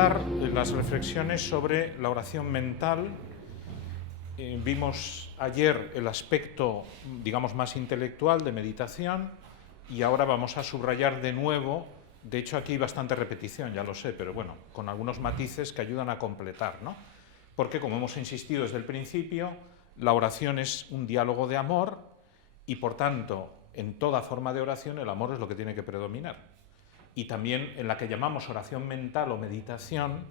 completar las reflexiones sobre la oración mental. Vimos ayer el aspecto, digamos, más intelectual de meditación y ahora vamos a subrayar de nuevo. De hecho, aquí hay bastante repetición, ya lo sé, pero bueno, con algunos matices que ayudan a completar, ¿no? Porque, como hemos insistido desde el principio, la oración es un diálogo de amor y, por tanto, en toda forma de oración el amor es lo que tiene que predominar. Y también en la que llamamos oración mental o meditación,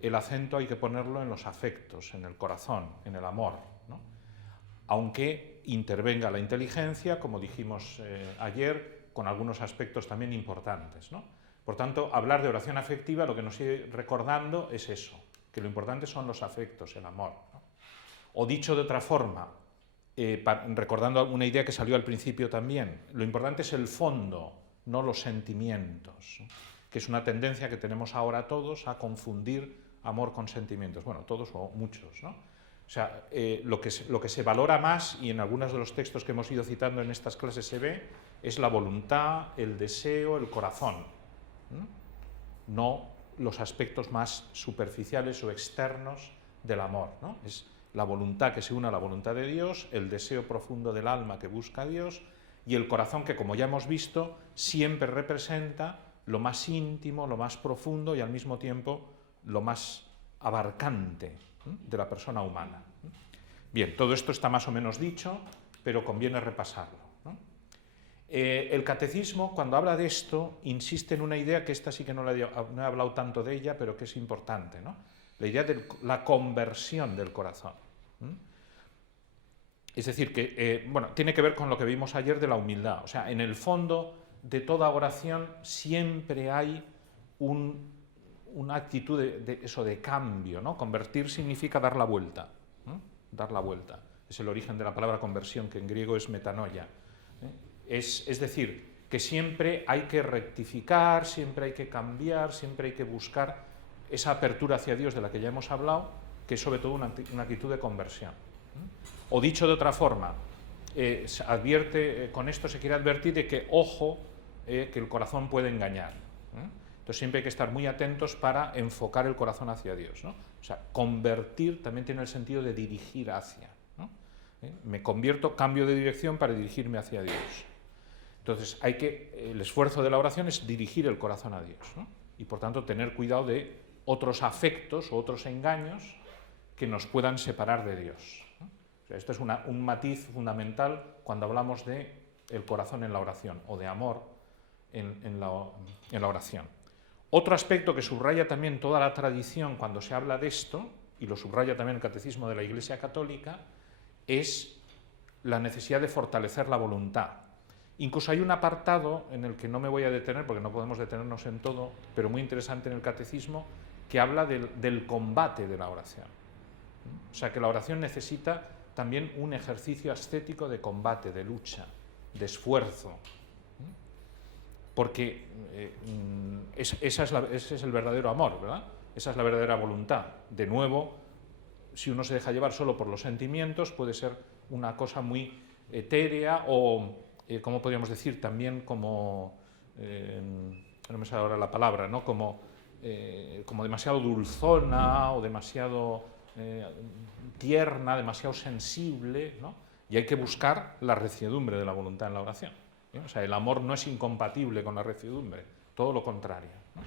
el acento hay que ponerlo en los afectos, en el corazón, en el amor, ¿no? Aunque intervenga la inteligencia, como dijimos ayer, con algunos aspectos también importantes, ¿no? Por tanto, hablar de oración afectiva lo que nos sigue recordando es eso, que lo importante son los afectos, el amor, ¿no? O dicho de otra forma, recordando una idea que salió al principio también, lo importante es el fondo, no los sentimientos, ¿no? Que es una tendencia que tenemos ahora todos a confundir amor con sentimientos, bueno, todos o muchos, ¿no? O sea, lo que se valora más, y en algunos de los textos que hemos ido citando en estas clases se ve, es la voluntad, el deseo, el corazón, no los aspectos más superficiales o externos del amor, ¿no? Es la voluntad que se une a la voluntad de Dios, el deseo profundo del alma que busca a Dios, y el corazón que, como ya hemos visto, siempre representa lo más íntimo, lo más profundo y al mismo tiempo lo más abarcante de la persona humana. Bien, todo esto está más o menos dicho, pero conviene repasarlo, ¿no? El catecismo, cuando habla de esto, insiste en una idea que esta sí que no he hablado tanto de ella, pero que es importante, ¿no? La idea de la conversión del corazón. Es decir, que bueno, tiene que ver con lo que vimos ayer de la humildad. O sea, en el fondo de toda oración siempre hay una actitud de cambio, ¿no? Convertir significa dar la vuelta, ¿no? Dar la vuelta. Es el origen de la palabra conversión, que en griego es metanoia. Es decir, que siempre hay que rectificar, siempre hay que cambiar, siempre hay que buscar esa apertura hacia Dios de la que ya hemos hablado, que es sobre todo una actitud de conversión. O dicho de otra forma, con esto se quiere advertir de que, ojo, que el corazón puede engañar. Entonces siempre hay que estar muy atentos para enfocar el corazón hacia Dios, ¿no? O sea, convertir también tiene el sentido de dirigir hacia, ¿no? Me convierto, cambio de dirección para dirigirme hacia Dios. Entonces el esfuerzo de la oración es dirigir el corazón a Dios, ¿no? Y por tanto tener cuidado de otros afectos o otros engaños que nos puedan separar de Dios, ¿no? O sea, esto es un matiz fundamental cuando hablamos de el corazón en la oración o de amor en la oración. Otro aspecto que subraya también toda la tradición cuando se habla de esto, y lo subraya también el Catecismo de la Iglesia Católica, es la necesidad de fortalecer la voluntad. Incluso hay un apartado en el que no me voy a detener, porque no podemos detenernos en todo, pero muy interesante en el Catecismo, que habla del combate de la oración. O sea, que la oración necesita también un ejercicio ascético de combate, de lucha, de esfuerzo. Porque ese es el verdadero amor, ¿verdad? Esa es la verdadera voluntad. De nuevo, si uno se deja llevar solo por los sentimientos, puede ser una cosa muy etérea o, ¿cómo podríamos decir? También como, no me sale ahora la palabra, ¿no? Como demasiado dulzona o demasiado tierna, demasiado sensible, ¿no? Y hay que buscar la reciedumbre de la voluntad en la oración. O sea, el amor no es incompatible con la reciedumbre, todo lo contrario, ¿no?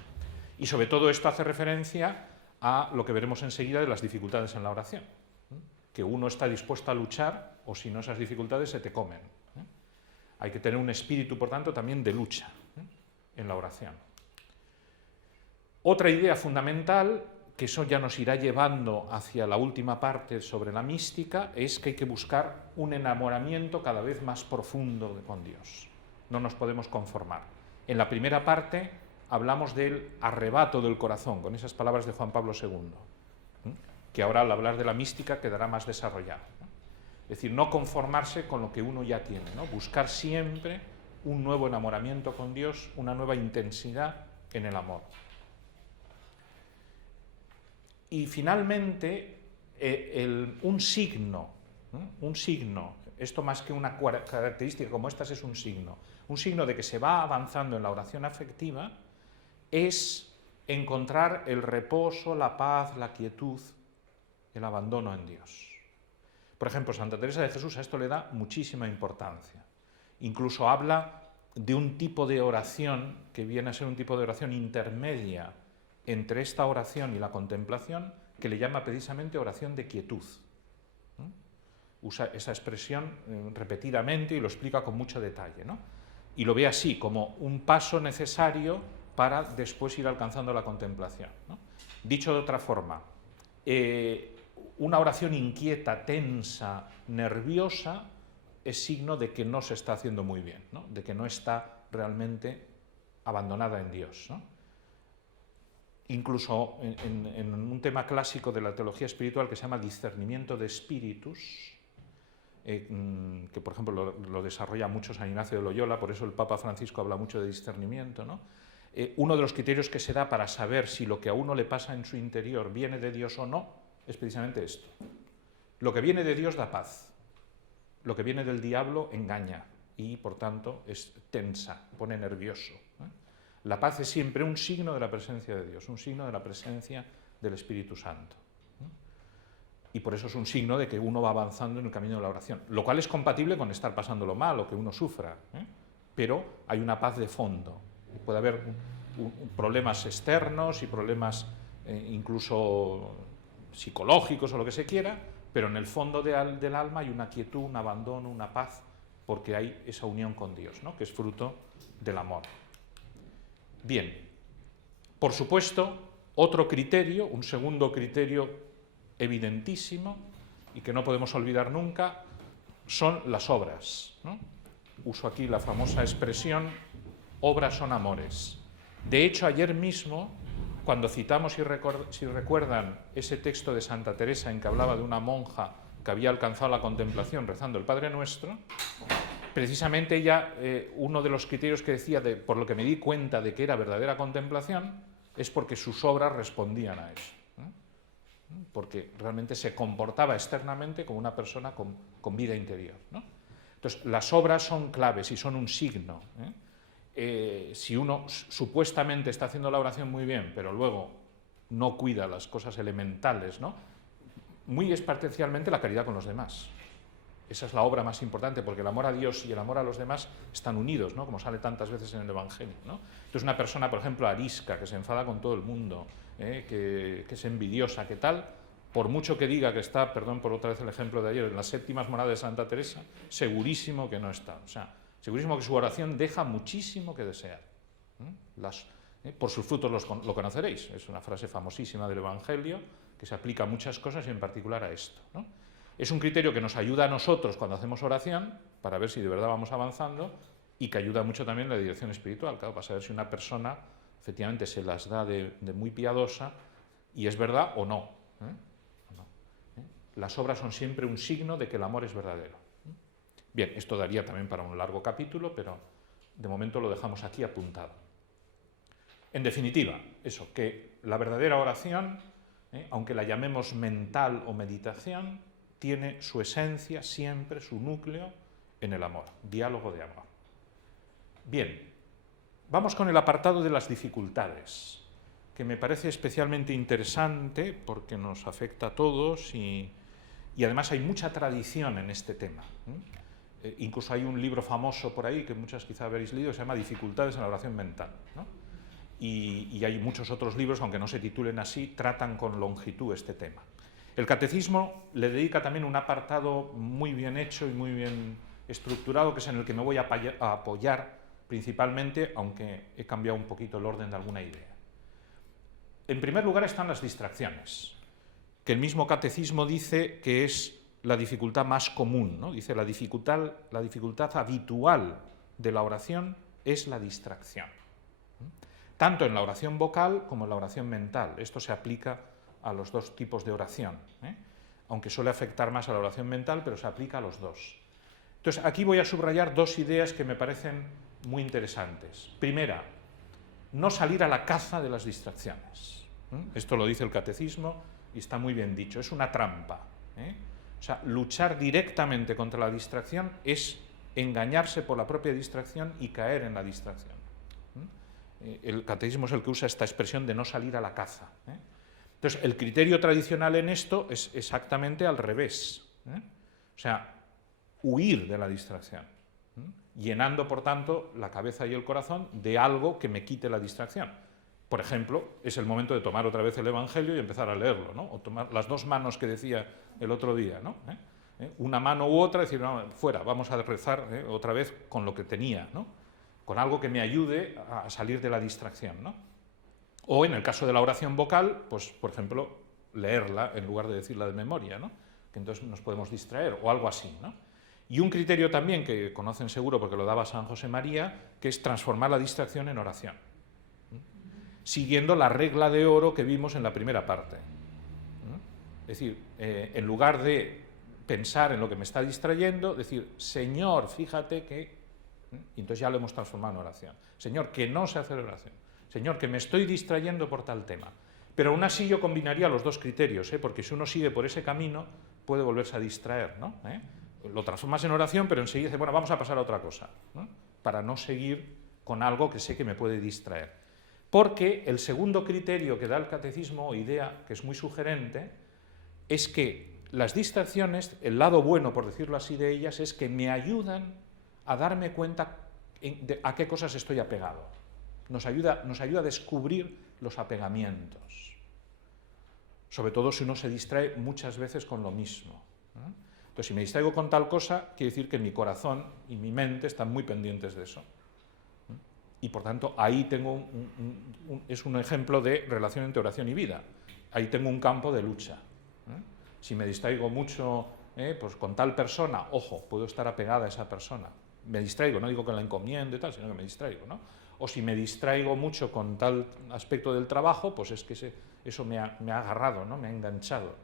Y sobre todo esto hace referencia a lo que veremos enseguida de las dificultades en la oración, ¿no? Que uno está dispuesto a luchar o si no esas dificultades se te comen, ¿no? Hay que tener un espíritu, por tanto, también de lucha, ¿no? En la oración. Otra idea fundamental, que eso ya nos irá llevando hacia la última parte sobre la mística, es que hay que buscar un enamoramiento cada vez más profundo con Dios. No nos podemos conformar. En la primera parte hablamos del arrebato del corazón, con esas palabras de Juan Pablo II, que ahora al hablar de la mística quedará más desarrollado. Es decir, no conformarse con lo que uno ya tiene, ¿no? Buscar siempre un nuevo enamoramiento con Dios, una nueva intensidad en el amor. Y finalmente, un signo, esto más que una característica como estas es un signo de que se va avanzando en la oración afectiva, es encontrar el reposo, la paz, la quietud, el abandono en Dios. Por ejemplo, Santa Teresa de Jesús a esto le da muchísima importancia. Incluso habla de un tipo de oración que viene a ser un tipo de oración intermedia entre esta oración y la contemplación, que le llama precisamente oración de quietud. Usa esa expresión repetidamente y lo explica con mucho detalle, ¿no? Y lo ve así, como un paso necesario para después ir alcanzando la contemplación, ¿no? Dicho de otra forma, una oración inquieta, tensa, nerviosa, es signo de que no se está haciendo muy bien, ¿no? De que no está realmente abandonada en Dios, ¿no? Incluso en un tema clásico de la teología espiritual que se llama discernimiento de espíritus, que por ejemplo lo desarrolla mucho San Ignacio de Loyola, por eso el Papa Francisco habla mucho de discernimiento, ¿no? Uno de los criterios que se da para saber si lo que a uno le pasa en su interior viene de Dios o no, es precisamente esto. Lo que viene de Dios da paz, lo que viene del diablo engaña y por tanto es tensa, pone nervioso. La paz es siempre un signo de la presencia de Dios, un signo de la presencia del Espíritu Santo. Y por eso es un signo de que uno va avanzando en el camino de la oración, lo cual es compatible con estar pasándolo mal o que uno sufra, pero hay una paz de fondo. Puede haber problemas externos y problemas incluso psicológicos o lo que se quiera, pero en el fondo del alma hay una quietud, un abandono, una paz, porque hay esa unión con Dios, ¿no? Que es fruto del amor. Bien, por supuesto, otro criterio, un segundo criterio evidentísimo y que no podemos olvidar nunca, son las obras, ¿no? Uso aquí la famosa expresión, obras son amores. De hecho, ayer mismo, cuando citamos, si recuerdan, ese texto de Santa Teresa en que hablaba de una monja que había alcanzado la contemplación rezando el Padre Nuestro, precisamente ella, uno de los criterios que decía, por lo que me di cuenta de que era verdadera contemplación, es porque sus obras respondían a eso, ¿no? Porque realmente se comportaba externamente como una persona con vida interior, ¿no? Entonces, las obras son claves y son un signo, si uno supuestamente está haciendo la oración muy bien, pero luego no cuida las cosas elementales, ¿no? Muy especialmente la caridad con los demás. Esa es la obra más importante, porque el amor a Dios y el amor a los demás están unidos, ¿no? Como sale tantas veces en el Evangelio, ¿no? Entonces una persona, por ejemplo, arisca, que se enfada con todo el mundo, que es envidiosa, que tal, por mucho que diga que está, perdón por otra vez el ejemplo de ayer, en las séptimas moradas de Santa Teresa, segurísimo que no está. O sea, segurísimo que su oración deja muchísimo que desear. Por sus frutos lo conoceréis. Es una frase famosísima del Evangelio que se aplica a muchas cosas y en particular a esto, ¿no? Es un criterio que nos ayuda a nosotros cuando hacemos oración para ver si de verdad vamos avanzando y que ayuda mucho también en la dirección espiritual, claro, para saber si una persona efectivamente se las da de muy piadosa y es verdad o no. Las obras son siempre un signo de que el amor es verdadero. Bien, esto daría también para un largo capítulo, pero de momento lo dejamos aquí apuntado. En definitiva, eso, que la verdadera oración, aunque la llamemos mental o meditación, tiene su esencia siempre, su núcleo, en el amor, diálogo de amor. Bien, vamos con el apartado de las dificultades, que me parece especialmente interesante porque nos afecta a todos y además hay mucha tradición en este tema. Incluso hay un libro famoso por ahí que muchas quizá habréis leído, que se llama Dificultades en la oración mental, ¿no? Y hay muchos otros libros, aunque no se titulen así, tratan con longitud este tema. El Catecismo le dedica también un apartado muy bien hecho y muy bien estructurado, que es en el que me voy a apoyar principalmente, aunque he cambiado un poquito el orden de alguna idea. En primer lugar están las distracciones, que el mismo Catecismo dice que es la dificultad más común, ¿no? Dice la dificultad habitual de la oración es la distracción. Tanto en la oración vocal como en la oración mental. Esto se aplica a los dos tipos de oración, aunque suele afectar más a la oración mental, pero se aplica a los dos. Entonces, aquí voy a subrayar dos ideas que me parecen muy interesantes. Primera, no salir a la caza de las distracciones. Esto lo dice el Catecismo y está muy bien dicho, es una trampa. O sea, luchar directamente contra la distracción es engañarse por la propia distracción y caer en la distracción. el catecismo es el que usa esta expresión de no salir a la caza. Entonces, el criterio tradicional en esto es exactamente al revés. O sea, huir de la distracción, llenando, por tanto, la cabeza y el corazón de algo que me quite la distracción. Por ejemplo, es el momento de tomar otra vez el Evangelio y empezar a leerlo, ¿no? O tomar las dos manos que decía el otro día, ¿no? Una mano u otra, decir, no, fuera, vamos a rezar otra vez con lo que tenía, ¿no? Con algo que me ayude a salir de la distracción, ¿no? O en el caso de la oración vocal, pues, por ejemplo, leerla en lugar de decirla de memoria, ¿no? Que entonces nos podemos distraer, o algo así, ¿no? Y un criterio también que conocen seguro porque lo daba San José María, que es transformar la distracción en oración, siguiendo la regla de oro que vimos en la primera parte. Es decir, en lugar de pensar en lo que me está distrayendo, decir, Señor, fíjate que... Y entonces ya lo hemos transformado en oración. Señor, que no sé hacer oración. Señor, que me estoy distrayendo por tal tema. Pero aún así yo combinaría los dos criterios, porque si uno sigue por ese camino, puede volverse a distraer, ¿no? Lo transformas en oración, pero enseguida dices, bueno, vamos a pasar a otra cosa, ¿no? Para no seguir con algo que sé que me puede distraer. Porque el segundo criterio que da el catecismo, o idea que es muy sugerente, es que las distracciones, el lado bueno, por decirlo así, de ellas, es que me ayudan a darme cuenta a qué cosas estoy apegado. Nos ayuda a descubrir los apegamientos. Sobre todo si uno se distrae muchas veces con lo mismo. Entonces, si me distraigo con tal cosa, quiere decir que mi corazón y mi mente están muy pendientes de eso. Y por tanto, ahí tengo es un ejemplo de relación entre oración y vida. Ahí tengo un campo de lucha. Si me distraigo mucho pues con tal persona, ojo, puedo estar apegada a esa persona. Me distraigo, no digo que la encomiendo y tal, sino que me distraigo, ¿no? O si me distraigo mucho con tal aspecto del trabajo, pues es que eso me ha agarrado, ¿no? Me ha enganchado,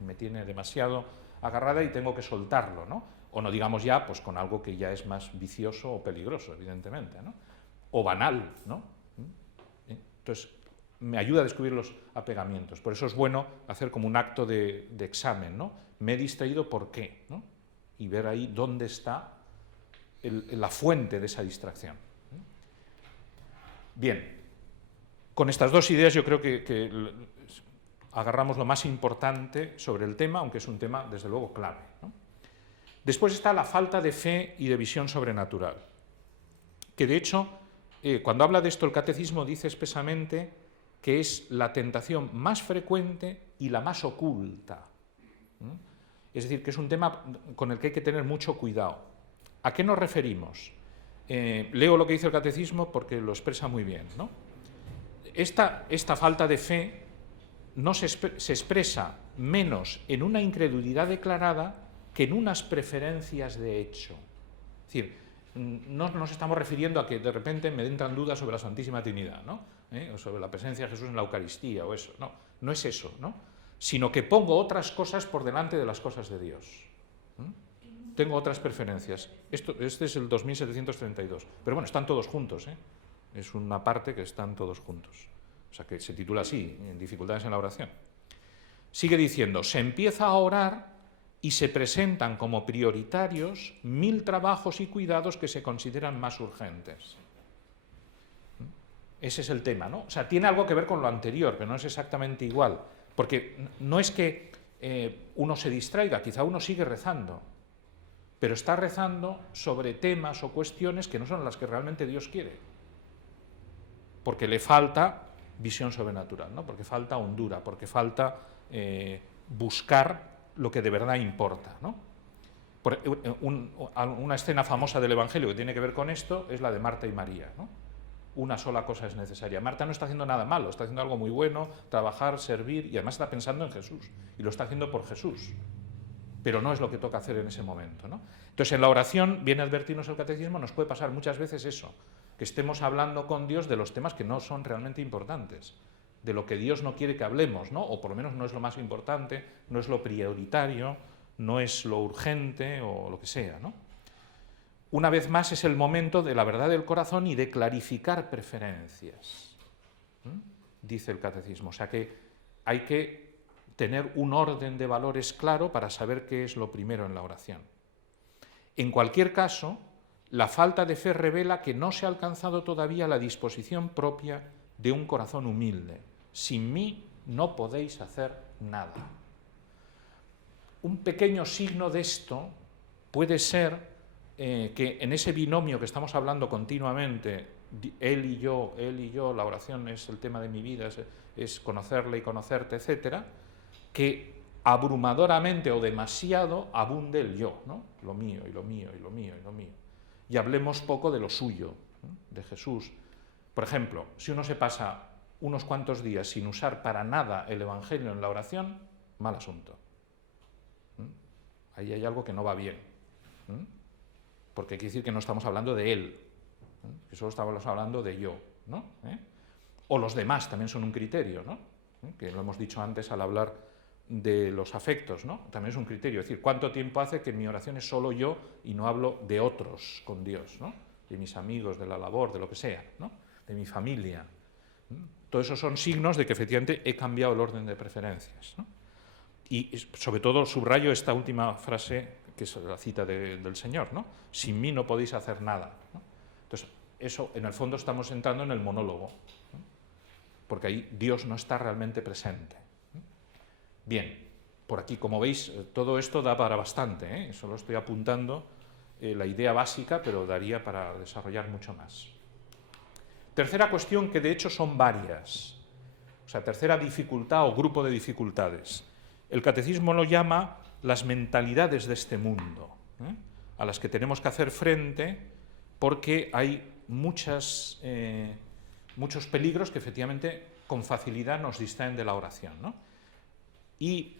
me tiene demasiado agarrada y tengo que soltarlo, ¿no? O no digamos ya pues con algo que ya es más vicioso o peligroso, evidentemente, ¿no? O banal, ¿no? Entonces, me ayuda a descubrir los apegamientos. Por eso es bueno hacer como un acto de examen, ¿no? Me he distraído, ¿por qué? ¿No? Y ver ahí dónde está la fuente de esa distracción. Bien, con estas dos ideas yo creo que agarramos lo más importante sobre el tema, aunque es un tema, desde luego, clave, ¿no? Después está la falta de fe y de visión sobrenatural, que de hecho, cuando habla de esto el catecismo dice expresamente que es la tentación más frecuente y la más oculta. Es decir, que es un tema con el que hay que tener mucho cuidado. ¿A qué nos referimos? Leo lo que dice el catecismo porque lo expresa muy bien, ¿no? Esta falta de fe no se expresa menos en una incredulidad declarada que en unas preferencias de hecho. Es decir, no nos estamos refiriendo a que de repente me entran dudas sobre la Santísima Trinidad, ¿no? O sobre la presencia de Jesús en la Eucaristía o eso. No, no es eso, ¿no? Sino que pongo otras cosas por delante de las cosas de Dios. Tengo otras preferencias. Este es el 2732. Pero bueno, están todos juntos, ¿eh? Es una parte que están todos juntos. O sea, que se titula así, en dificultades en la oración. Sigue diciendo, se empieza a orar y se presentan como prioritarios 1000 trabajos y cuidados que se consideran más urgentes. Ese es el tema, ¿no? O sea, tiene algo que ver con lo anterior, pero no es exactamente igual. Porque no es que uno se distraiga, quizá uno sigue rezando, pero está rezando sobre temas o cuestiones que no son las que realmente Dios quiere. Porque le falta visión sobrenatural, ¿no? Porque falta hondura, porque falta buscar lo que de verdad importa, ¿no? Una escena famosa del Evangelio que tiene que ver con esto es la de Marta y María, ¿no? Una sola cosa es necesaria. Marta no está haciendo nada malo, está haciendo algo muy bueno, trabajar, servir, y además está pensando en Jesús, y lo está haciendo por Jesús. Pero no es lo que toca hacer en ese momento, ¿no? Entonces, en la oración, viene a advertirnos el catecismo, nos puede pasar muchas veces eso, que estemos hablando con Dios de los temas que no son realmente importantes, de lo que Dios no quiere que hablemos, ¿no? O por lo menos no es lo más importante, no es lo prioritario, no es lo urgente o lo que sea, ¿no? Una vez más es el momento de la verdad del corazón y de clarificar preferencias, dice el catecismo. O sea que hay que tener un orden de valores claro para saber qué es lo primero en la oración. En cualquier caso, La falta de fe revela que no se ha alcanzado todavía la disposición propia de un corazón humilde. Sin mí no podéis hacer nada. Un pequeño signo de esto puede ser que en ese binomio que estamos hablando continuamente, él y yo, la oración es el tema de mi vida, es conocerle y conocerte, etcétera, que abrumadoramente o demasiado abunde el yo, ¿no? Lo mío y lo mío y lo mío y lo mío. Y hablemos poco de lo suyo, ¿no? De Jesús. Por ejemplo, si uno se pasa unos cuantos días sin usar para nada el Evangelio en la oración, mal asunto. Ahí hay algo que no va bien. Porque quiere decir que no estamos hablando de él, que solo estamos hablando de yo, ¿no? O los demás también son un criterio, ¿no? Que lo hemos dicho antes al hablar de los afectos, ¿no? También es un criterio, es decir, ¿cuánto tiempo hace que en mi oración es solo yo y no hablo de otros con Dios, ¿no? De mis amigos, de la labor, de lo que sea, ¿no? De mi familia. Todo eso son signos de que efectivamente he cambiado el orden de preferencias, ¿no? Y sobre todo subrayo esta última frase, que es la cita del Señor, ¿no? Sin mí no podéis hacer nada, ¿no? Entonces, eso, en el fondo estamos entrando en el monólogo, ¿no? Porque ahí Dios no está realmente presente. Bien, por aquí, como veis, todo esto da para bastante, solo estoy apuntando la idea básica, pero daría para desarrollar mucho más. Tercera cuestión, que de hecho son varias, o sea, tercera dificultad o grupo de dificultades. El catecismo lo llama las mentalidades de este mundo, a las que tenemos que hacer frente porque hay muchos peligros que efectivamente con facilidad nos distraen de la oración, ¿no? Y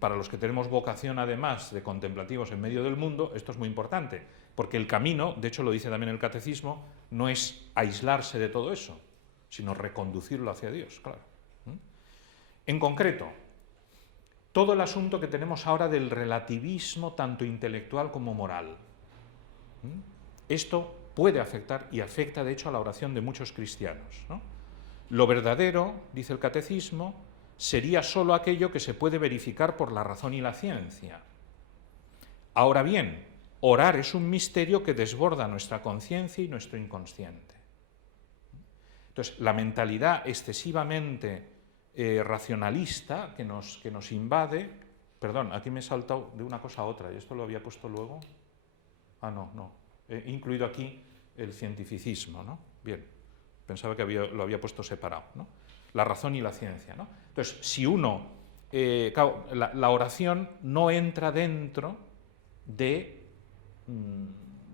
para los que tenemos vocación además de contemplativos en medio del mundo, esto es muy importante, porque el camino, de hecho lo dice también el catecismo, no es aislarse de todo eso, sino reconducirlo hacia Dios, claro. En concreto, todo el asunto que tenemos ahora del relativismo tanto intelectual como moral. Esto puede afectar y afecta de hecho a la oración de muchos cristianos, ¿no? Lo verdadero, dice el catecismo, sería sólo aquello que se puede verificar por la razón y la ciencia. Ahora bien, orar es un misterio que desborda nuestra conciencia y nuestro inconsciente. Entonces, la mentalidad excesivamente racionalista que nos invade. Perdón, aquí me he saltado de una cosa a otra, y esto lo había puesto luego. No. He incluido aquí el cientificismo, ¿no? Bien, pensaba que lo había puesto separado, ¿no? La razón y la ciencia, ¿no? Entonces, si uno, claro, la oración no entra dentro de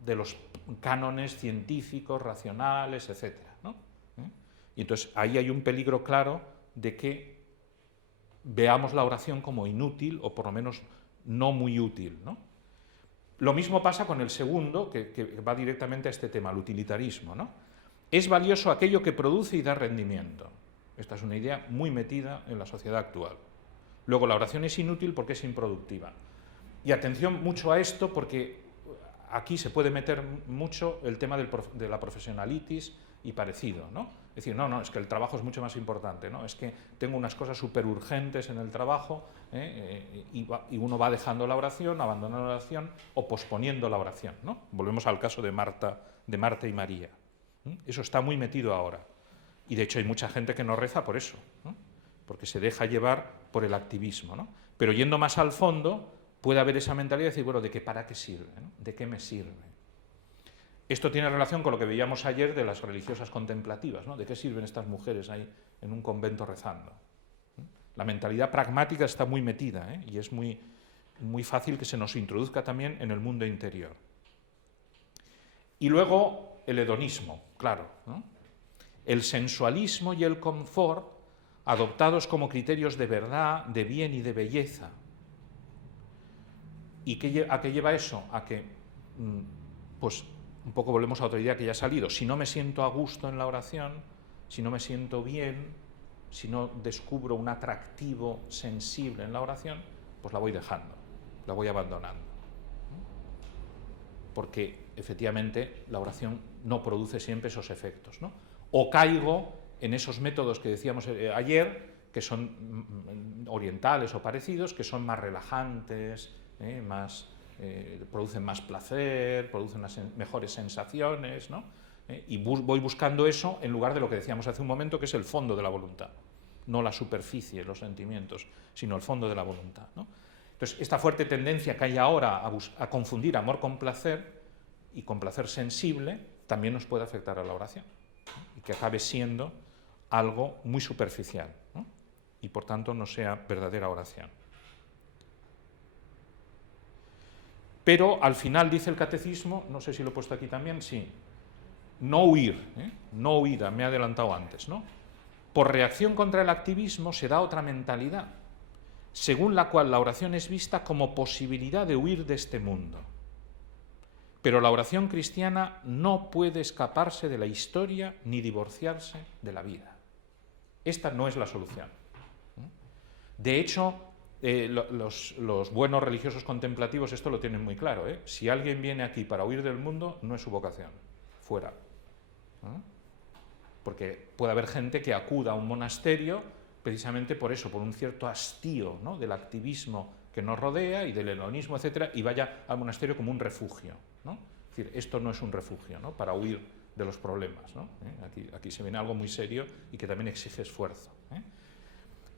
los cánones científicos, racionales, etcétera, ¿no? Y entonces ahí hay un peligro claro de que veamos la oración como inútil o por lo menos no muy útil, ¿no? Lo mismo pasa con el segundo, que va directamente a este tema, el utilitarismo, ¿no? Es valioso aquello que produce y da rendimiento. Esta es una idea muy metida en la sociedad actual. Luego, la oración es inútil porque es improductiva. Y atención mucho a esto, porque aquí se puede meter mucho el tema de la profesionalitis y parecido, ¿no? Es decir, no, es que el trabajo es mucho más importante, ¿no? Es que tengo unas cosas súper urgentes en el trabajo, y uno va dejando la oración, abandonando la oración o posponiendo la oración, ¿no? Volvemos al caso de Marta y María. Eso está muy metido ahora. Y de hecho hay mucha gente que no reza por eso, ¿no? Porque se deja llevar por el activismo, ¿no? Pero yendo más al fondo, puede haber esa mentalidad de decir, bueno, ¿de qué para qué sirve, ¿no? ¿De qué me sirve? Esto tiene relación con lo que veíamos ayer de las religiosas contemplativas, ¿no? ¿De qué sirven estas mujeres ahí en un convento rezando? La mentalidad pragmática está muy metida, y es muy, muy fácil que se nos introduzca también en el mundo interior. Y luego el hedonismo, claro, ¿no? El sensualismo y el confort adoptados como criterios de verdad, de bien y de belleza. ¿Y a qué lleva eso? A que, pues, un poco volvemos a otra idea que ya ha salido. Si no me siento a gusto en la oración, si no me siento bien, si no descubro un atractivo sensible en la oración, pues la voy dejando, la voy abandonando. Porque efectivamente la oración no produce siempre esos efectos, ¿no? O caigo en esos métodos que decíamos ayer, que son orientales o parecidos, que son más relajantes, más producen más placer, producen mejores sensaciones, ¿no? Y voy buscando eso en lugar de lo que decíamos hace un momento, que es el fondo de la voluntad, no la superficie, los sentimientos, sino el fondo de la voluntad, ¿no? Entonces, esta fuerte tendencia que hay ahora a confundir amor con placer y con placer sensible también nos puede afectar a la oración, ¿no? Y que acabe siendo algo muy superficial, ¿no? Y por tanto no sea verdadera oración. Pero al final dice el catecismo, no sé si lo he puesto aquí también, sí, no huir, no huida, me he adelantado antes, ¿no? Por reacción contra el activismo se da otra mentalidad, según la cual la oración es vista como posibilidad de huir de este mundo. Pero la oración cristiana no puede escaparse de la historia ni divorciarse de la vida. Esta no es la solución. De hecho, los buenos religiosos contemplativos esto lo tienen muy claro, ¿eh? Si alguien viene aquí para huir del mundo, no es su vocación, fuera. Porque puede haber gente que acuda a un monasterio precisamente por eso, por un cierto hastío, ¿no?, del activismo que nos rodea y del hedonismo, etcétera, y vaya al monasterio como un refugio, ¿no? Es decir, esto no es un refugio, ¿no?, para huir de los problemas, ¿no? Aquí se viene algo muy serio y que también exige esfuerzo, ¿eh?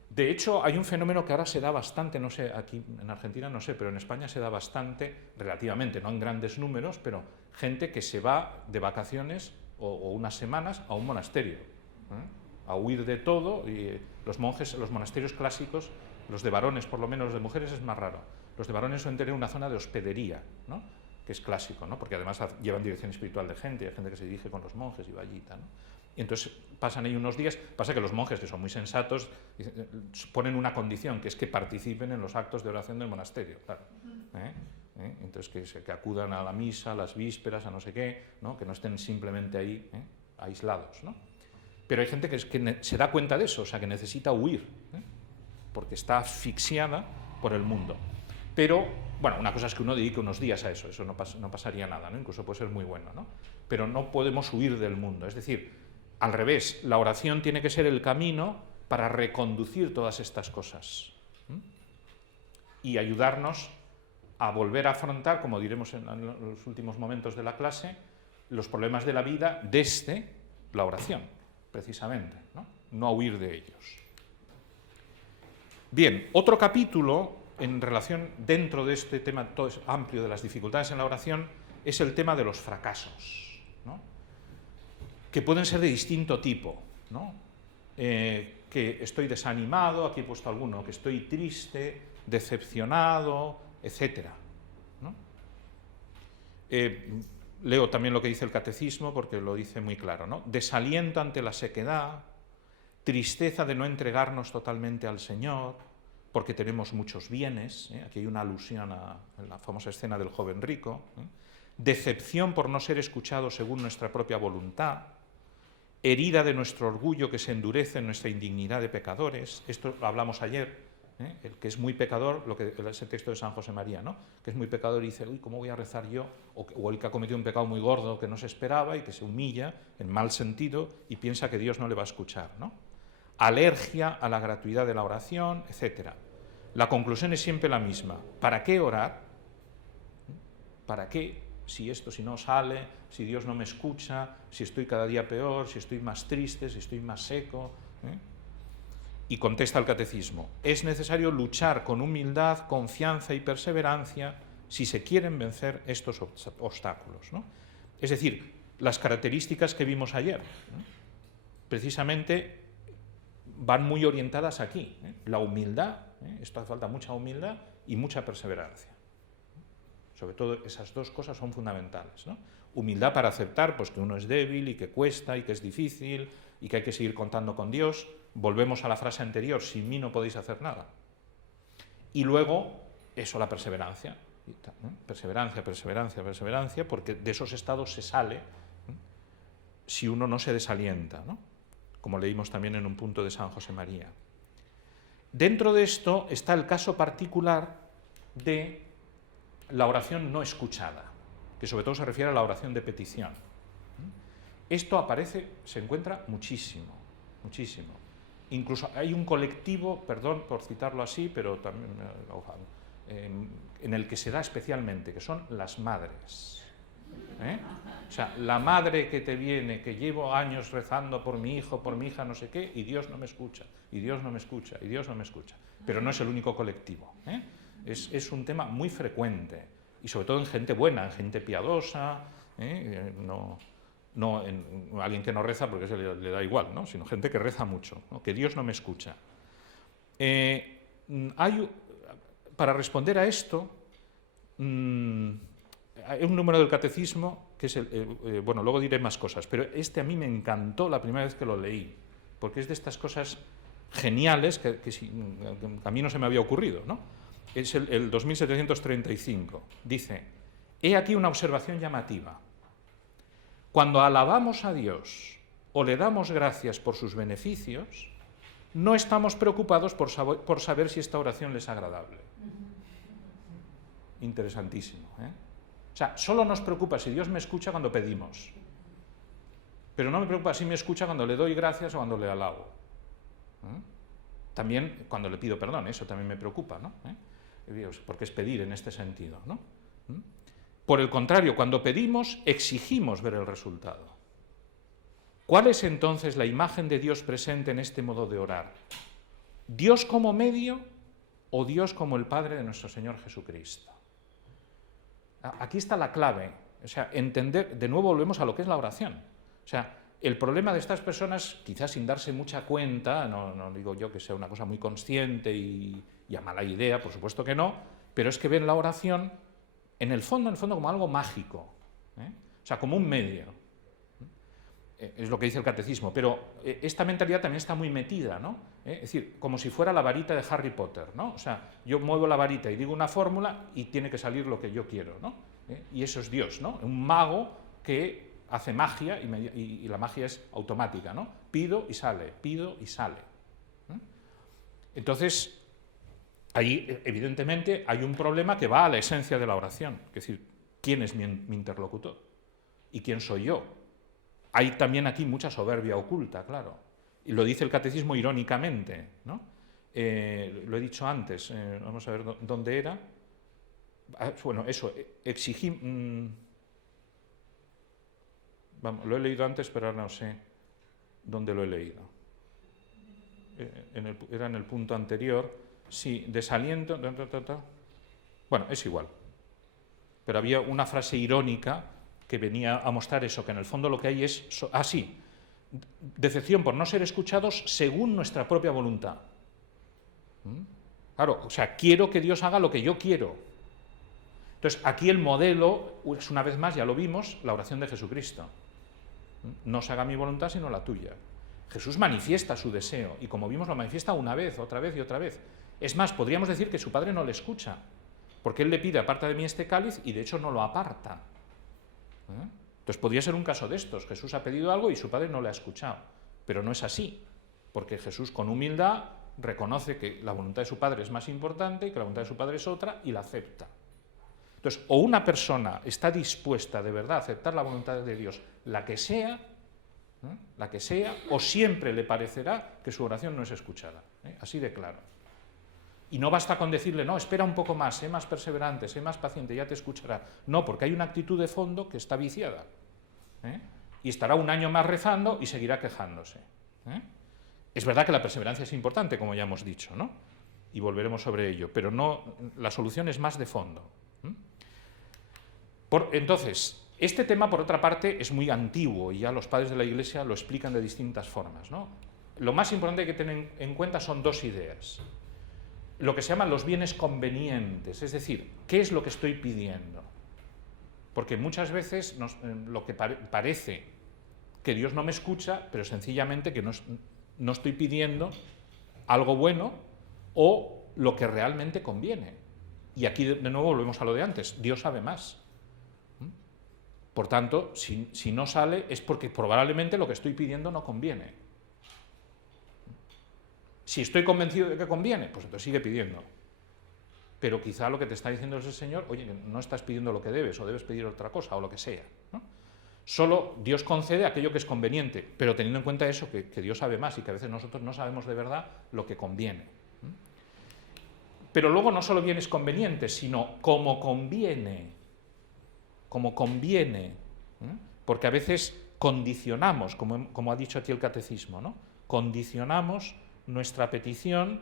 De hecho, hay un fenómeno que ahora se da bastante, no sé, aquí en Argentina no sé, pero en España se da bastante, relativamente, no en grandes números, pero gente que se va de vacaciones o unas semanas a un monasterio, a huir de todo. Y los monjes, los monasterios clásicos, los de varones, por lo menos los de mujeres es más raro. Los de varones suelen tener una zona de hospedería, ¿no?, que es clásico, ¿no?, porque además llevan dirección espiritual de gente, hay gente que se dirige con los monjes y va allí, ¿no? Y entonces pasan ahí unos días. Pasa que los monjes, que son muy sensatos, ponen una condición, que es que participen en los actos de oración del monasterio, claro. Entonces que acudan a la misa, a las vísperas, a no sé qué, ¿no?, que no estén simplemente ahí, aislados, ¿no? Pero hay gente que se da cuenta de eso, o sea, que necesita huir, porque está asfixiada por el mundo. Pero, bueno, una cosa es que uno dedique unos días a eso no pasaría nada, ¿no?, incluso puede ser muy bueno, ¿no? Pero no podemos huir del mundo, es decir, al revés, la oración tiene que ser el camino para reconducir todas estas cosas, y ayudarnos a volver a afrontar, como diremos en los últimos momentos de la clase, los problemas de la vida desde la oración, precisamente, no a huir de ellos. Bien, otro capítulo en relación, dentro de este tema todo amplio de las dificultades en la oración, es el tema de los fracasos, ¿no?, que pueden ser de distinto tipo, ¿no? Que estoy desanimado, aquí he puesto alguno, que estoy triste, decepcionado, etcétera, ¿no? Leo también lo que dice el catecismo, porque lo dice muy claro, ¿no? Desaliento ante la sequedad, tristeza de no entregarnos totalmente al Señor, porque tenemos muchos bienes, aquí hay una alusión a la famosa escena del joven rico, decepción por no ser escuchado según nuestra propia voluntad, herida de nuestro orgullo que se endurece en nuestra indignidad de pecadores. Esto lo hablamos ayer, el que es muy pecador, ese texto de San José María, ¿no?, que es muy pecador y dice, uy, ¿cómo voy a rezar yo? O el que ha cometido un pecado muy gordo que no se esperaba y que se humilla en mal sentido y piensa que Dios no le va a escuchar, ¿no? Alergia a la gratuidad de la oración, etc. La conclusión es siempre la misma. ¿Para qué orar? ¿Para qué? Si no sale, si Dios no me escucha, si estoy cada día peor, si estoy más triste, si estoy más seco. Y contesta el catecismo, es necesario luchar con humildad, confianza y perseverancia si se quieren vencer estos obstáculos, ¿no? Es decir, las características que vimos ayer, ¿no?, precisamente van muy orientadas aquí, la humildad, esto hace falta mucha humildad y mucha perseverancia. Sobre todo esas dos cosas son fundamentales, ¿no? Humildad para aceptar, pues, que uno es débil y que cuesta y que es difícil y que hay que seguir contando con Dios. Volvemos a la frase anterior, sin mí no podéis hacer nada. Y luego, eso, la perseverancia. Perseverancia, perseverancia, perseverancia, porque de esos estados se sale, si uno no se desalienta, ¿no?, como leímos también en un punto de San José María. Dentro de esto está el caso particular de la oración no escuchada, que sobre todo se refiere a la oración de petición. Esto aparece, se encuentra muchísimo, muchísimo. Incluso hay un colectivo, perdón por citarlo así, pero también en el que se da especialmente, que son las madres. O sea, la madre que te viene, que llevo años rezando por mi hijo, por mi hija, no sé qué, y Dios no me escucha, y Dios no me escucha, y Dios no me escucha. Pero no es el único colectivo. Es un tema muy frecuente, y sobre todo en gente buena, en gente piadosa, no en alguien que no reza porque le da igual, ¿no? Sino gente que reza mucho, ¿no? Que Dios no me escucha. Para responder a esto, hay un número del catecismo que es bueno, luego diré más cosas, pero este a mí me encantó la primera vez que lo leí, porque es de estas cosas geniales que a mí no se me había ocurrido, ¿no? Es el 2735. Dice: he aquí una observación llamativa. Cuando alabamos a Dios o le damos gracias por sus beneficios, no estamos preocupados por saber si esta oración les es agradable. Interesantísimo, ¿eh? O sea, solo nos preocupa si Dios me escucha cuando pedimos, pero no me preocupa si me escucha cuando le doy gracias o cuando le alabo. También cuando le pido perdón, eso también me preocupa, ¿no? Porque es pedir en este sentido, ¿no? Por el contrario, cuando pedimos, exigimos ver el resultado. ¿Cuál es entonces la imagen de Dios presente en este modo de orar? ¿Dios como medio o Dios como el Padre de nuestro Señor Jesucristo? Aquí está la clave. O sea, entender, de nuevo volvemos a lo que es la oración. O sea, el problema de estas personas, quizás sin darse mucha cuenta, no digo yo que sea una cosa muy consciente y a mala idea, por supuesto que no, pero es que ven la oración en el fondo como algo mágico, o sea, como un medio. Es lo que dice el catecismo, pero esta mentalidad también está muy metida, ¿no? Es decir, como si fuera la varita de Harry Potter, ¿no? O sea, yo muevo la varita y digo una fórmula y tiene que salir lo que yo quiero, ¿no? Y eso es Dios, ¿no? Un mago que hace magia y la magia es automática, ¿no? Pido y sale, pido y sale. Entonces, ahí evidentemente hay un problema que va a la esencia de la oración, es decir, ¿quién es mi interlocutor? ¿Y quién soy yo? Hay también aquí mucha soberbia oculta, claro. Y lo dice el catecismo irónicamente, ¿no? Lo he dicho antes, vamos a ver dónde era. Bueno, eso, vamos, lo he leído antes, pero ahora no sé dónde lo he leído. Era en el punto anterior. Sí, desaliento. Bueno, es igual. Pero había una frase irónica que venía a mostrar eso, que en el fondo lo que hay es, decepción por no ser escuchados según nuestra propia voluntad. Claro, o sea, quiero que Dios haga lo que yo quiero. Entonces, aquí el modelo, es una vez más, ya lo vimos, la oración de Jesucristo. No se haga mi voluntad sino la tuya. Jesús manifiesta su deseo, y como vimos lo manifiesta una vez, otra vez y otra vez. Es más, podríamos decir que su Padre no le escucha, porque Él le pide, aparta de mí este cáliz, y de hecho no lo aparta. Entonces podría ser un caso de estos. Jesús ha pedido algo y su Padre no le ha escuchado. Pero no es así, porque Jesús con humildad reconoce que la voluntad de su Padre es más importante, que la voluntad de su Padre es otra, y la acepta. Entonces, o una persona está dispuesta de verdad a aceptar la voluntad de Dios, la que sea, o siempre le parecerá que su oración no es escuchada. Así de claro. Y no basta con decirle, no, espera un poco más, sé más perseverante, sé más paciente, ya te escuchará. No, porque hay una actitud de fondo que está viciada. Y estará un año más rezando y seguirá quejándose. Es verdad que la perseverancia es importante, como ya hemos dicho, ¿no? Y volveremos sobre ello, pero no, la solución es más de fondo. Entonces, este tema, por otra parte, es muy antiguo y ya los padres de la Iglesia lo explican de distintas formas, ¿no? Lo más importante que tener en cuenta son dos ideas. Lo que se llaman los bienes convenientes, es decir, ¿qué es lo que estoy pidiendo? Porque muchas veces lo que parece que Dios no me escucha, pero sencillamente que no estoy pidiendo algo bueno o lo que realmente conviene. Y aquí de nuevo volvemos a lo de antes, Dios sabe más. Por tanto, si no sale es porque probablemente lo que estoy pidiendo no conviene. Si estoy convencido de que conviene, pues entonces sigue pidiendo. Pero quizá lo que te está diciendo es el Señor, oye, no estás pidiendo lo que debes, o debes pedir otra cosa, o lo que sea, ¿no? Solo Dios concede aquello que es conveniente, pero teniendo en cuenta eso, que Dios sabe más y que a veces nosotros no sabemos de verdad lo que conviene. Pero luego no solo bienes convenientes, sino como conviene. Como conviene. Porque a veces condicionamos, como ha dicho aquí el catecismo, ¿no? Condicionamos nuestra petición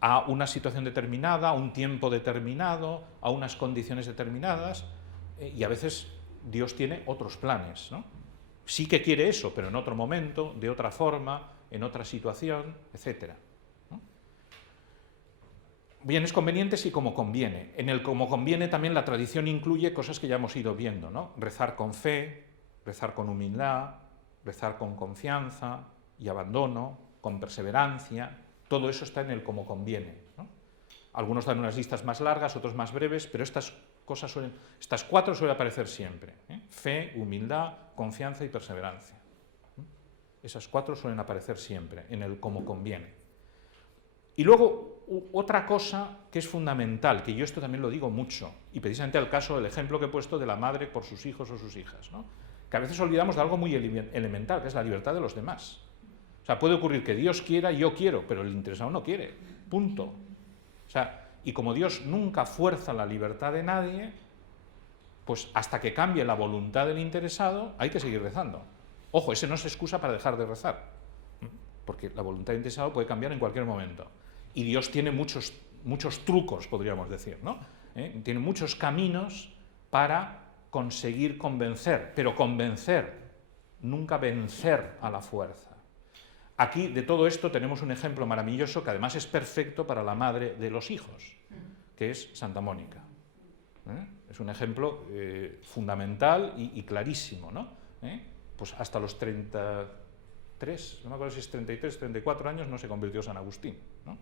a una situación determinada, a un tiempo determinado, a unas condiciones determinadas, y a veces Dios tiene otros planes, ¿no? Sí que quiere eso, pero en otro momento, de otra forma, en otra situación, etc. Bienes convenientes y como conviene. En el como conviene también la tradición incluye cosas que ya hemos ido viendo, ¿no? Rezar con fe, rezar con humildad, rezar con confianza y abandono, con perseverancia. Todo eso está en el como conviene, ¿no? Algunos dan unas listas más largas, otros más breves, pero estas cuatro suelen aparecer siempre, ¿eh? Fe, humildad, confianza y perseverancia. Esas cuatro suelen aparecer siempre en el como conviene. Y luego, otra cosa que es fundamental, que yo esto también lo digo mucho, y precisamente al caso, el ejemplo que he puesto de la madre por sus hijos o sus hijas, ¿no? Que a veces olvidamos de algo muy elemental, que es la libertad de los demás. O sea, puede ocurrir que Dios quiera y yo quiero, pero el interesado no quiere, punto. O sea, y como Dios nunca fuerza la libertad de nadie, pues hasta que cambie la voluntad del interesado, hay que seguir rezando. Ojo, ese no es excusa para dejar de rezar, porque la voluntad del interesado puede cambiar en cualquier momento. Y Dios tiene muchos trucos, podríamos decir, ¿no? Tiene muchos caminos para conseguir convencer, pero convencer, nunca vencer a la fuerza. Aquí, de todo esto, tenemos un ejemplo maravilloso que además es perfecto para la madre de los hijos, que es Santa Mónica. Es un ejemplo fundamental y clarísimo, ¿no? Pues hasta los 33, no me acuerdo si es 33, 34 años, no se convirtió San Agustín, ¿no?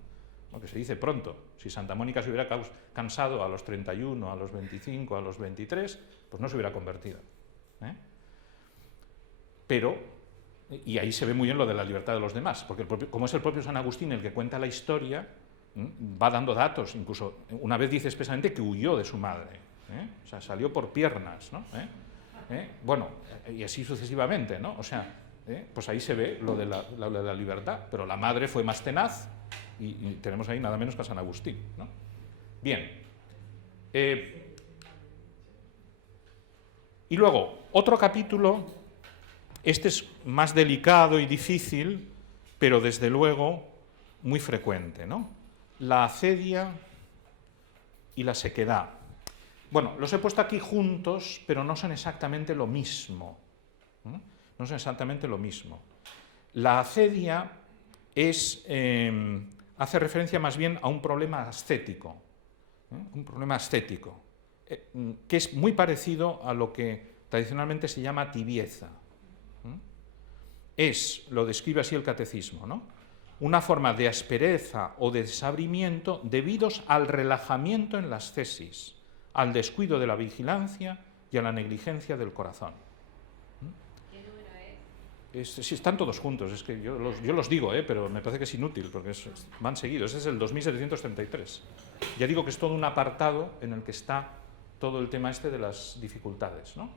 Que se dice pronto. Si Santa Mónica se hubiera cansado a los 31, a los 25, a los 23, pues no se hubiera convertido. Pero, y ahí se ve muy bien lo de la libertad de los demás, porque como es el propio San Agustín el que cuenta la historia, va dando datos, incluso una vez dice expresamente que huyó de su madre, o sea, salió por piernas, ¿no? Bueno, y así sucesivamente, ¿no? O sea, pues ahí se ve lo de la libertad, pero la madre fue más tenaz, y tenemos ahí nada menos que a San Agustín, ¿no? Bien. Y luego, otro capítulo, este es más delicado y difícil, pero desde luego muy frecuente, ¿no? La acedia y la sequedad. Bueno, los he puesto aquí juntos, pero no son exactamente lo mismo. No son exactamente lo mismo. La acedia hace referencia más bien a un problema ascético, un problema ascético, que es muy parecido a lo que tradicionalmente se llama tibieza. Lo describe así el catecismo, ¿no? Una forma de aspereza o de desabrimiento debidos al relajamiento en las cesis, al descuido de la vigilancia y a la negligencia del corazón. Sí, están todos juntos, es que yo los digo, pero me parece que es inútil, porque van seguidos. Ese es el 2733. Ya digo que es todo un apartado en el que está todo el tema de las dificultades, ¿no?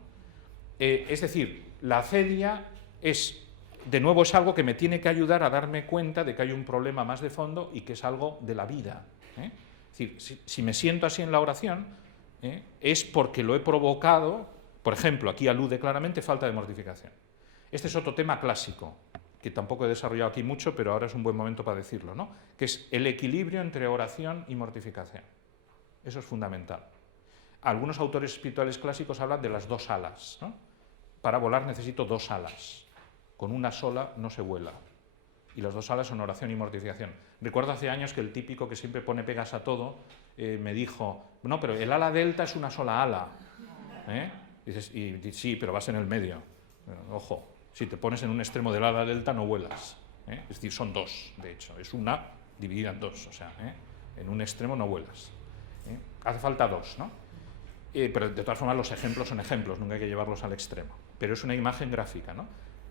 Es decir, la acedia de nuevo es algo que me tiene que ayudar a darme cuenta de que hay un problema más de fondo y que es algo de la vida. Es decir, si me siento así en la oración, es porque lo he provocado. Por ejemplo, aquí alude claramente falta de mortificación. Este es otro tema clásico, que tampoco he desarrollado aquí mucho, pero ahora es un buen momento para decirlo, ¿no? Que es el equilibrio entre oración y mortificación. Eso es fundamental. Algunos autores espirituales clásicos hablan de las dos alas, ¿no? Para volar necesito dos alas. Con una sola no se vuela. Y las dos alas son oración y mortificación. Recuerdo hace años que el típico que siempre pone pegas a todo me dijo, no, pero el ala delta es una sola ala. Dices, sí, pero vas en el medio. Ojo. Si te pones en un extremo del ala delta no vuelas, Es decir, son dos, de hecho, es una dividida en dos, o sea, en un extremo no vuelas. Hace falta dos, ¿no? Pero de todas formas los ejemplos son ejemplos, nunca hay que llevarlos al extremo, pero es una imagen gráfica, ¿no?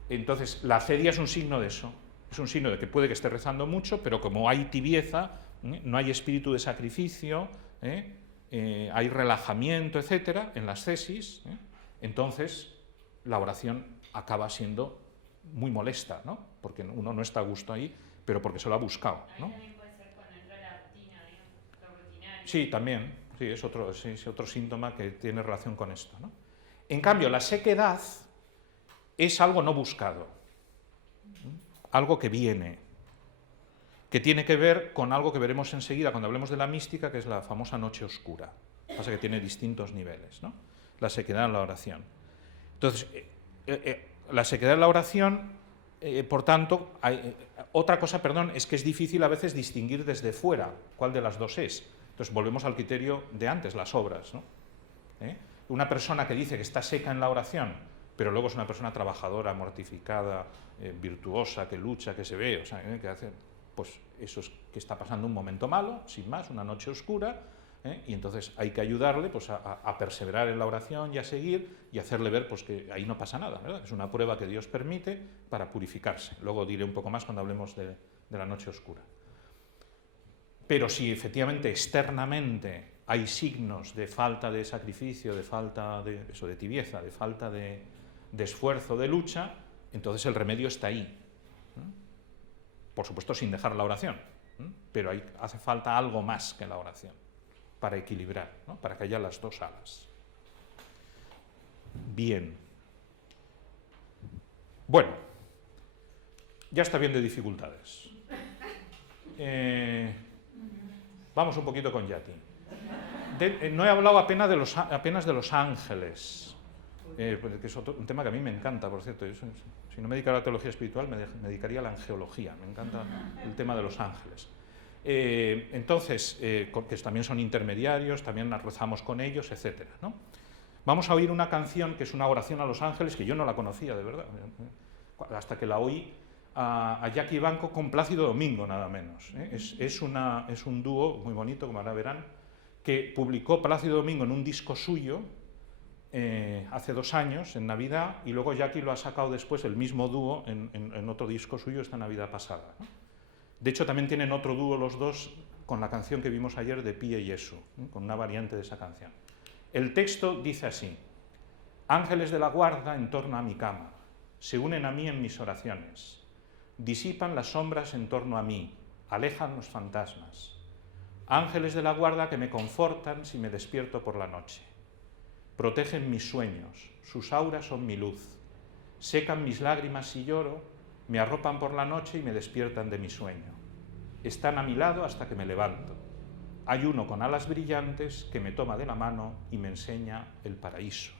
Entonces, la acedia es un signo de eso, es un signo de que puede que esté rezando mucho, pero como hay tibieza, no hay espíritu de sacrificio, hay relajamiento, etcétera, en las cesis, entonces la oración acaba siendo muy molesta, ¿no? Porque uno no está a gusto ahí, pero porque se lo ha buscado, ¿no? También puede ser con el relativo Sí, también, sí, es otro síntoma que tiene relación con esto, ¿no? En cambio, la sequedad es algo no buscado, algo que viene, que tiene que ver con algo que veremos enseguida cuando hablemos de la mística, que es la famosa noche oscura. Pasa que tiene distintos niveles, ¿no? La sequedad en la oración. Entonces, la sequedad en la oración, por tanto, otra cosa, perdón, es que es difícil a veces distinguir desde fuera cuál de las dos es. Entonces, volvemos al criterio de antes, las obras, ¿no? Una persona que dice que está seca en la oración, pero luego es una persona trabajadora, mortificada, virtuosa, que lucha, que se ve, o sea, que hace, pues eso es que está pasando un momento malo, sin más, una noche oscura, y entonces hay que ayudarle pues, a perseverar en la oración y a seguir y hacerle ver pues, que ahí no pasa nada, ¿verdad? Es una prueba que Dios permite para purificarse. Luego diré un poco más cuando hablemos de la noche oscura. Pero si efectivamente externamente hay signos de falta de sacrificio, de falta de, eso, de tibieza, de falta de esfuerzo, de lucha, entonces el remedio está ahí. Por supuesto sin dejar la oración, pero hace falta algo más que la oración para equilibrar, ¿no? Para que haya las dos alas. Bien. Bueno, ya está bien de dificultades. Vamos un poquito con Yati. No he hablado apenas de los ángeles, que es un tema que a mí me encanta, por cierto. Si no me dedicara a la teología espiritual, me dedicaría a la angeología. Me encanta el tema de los ángeles. Entonces, que también son intermediarios, también nos rezamos con ellos, etc., ¿no? Vamos a oír una canción que es una oración a los ángeles, que yo no la conocía, de verdad, hasta que la oí a Jackie Banco con Plácido Domingo, nada menos. Es un dúo muy bonito, como ahora verán, que publicó Plácido Domingo en un disco suyo hace 2 años, en Navidad, y luego Jackie lo ha sacado después, el mismo dúo, en otro disco suyo esta Navidad pasada, ¿no? De hecho, también tienen otro dúo los dos con la canción que vimos ayer de Pie Jesu, con una variante de esa canción. El texto dice así: ángeles de la guarda en torno a mi cama, se unen a mí en mis oraciones, disipan las sombras en torno a mí, alejan los fantasmas. Ángeles de la guarda que me confortan si me despierto por la noche. Protegen mis sueños, sus auras son mi luz, secan mis lágrimas si lloro, me arropan por la noche y me despiertan de mi sueño. Están a mi lado hasta que me levanto. Hay uno con alas brillantes que me toma de la mano y me enseña el paraíso.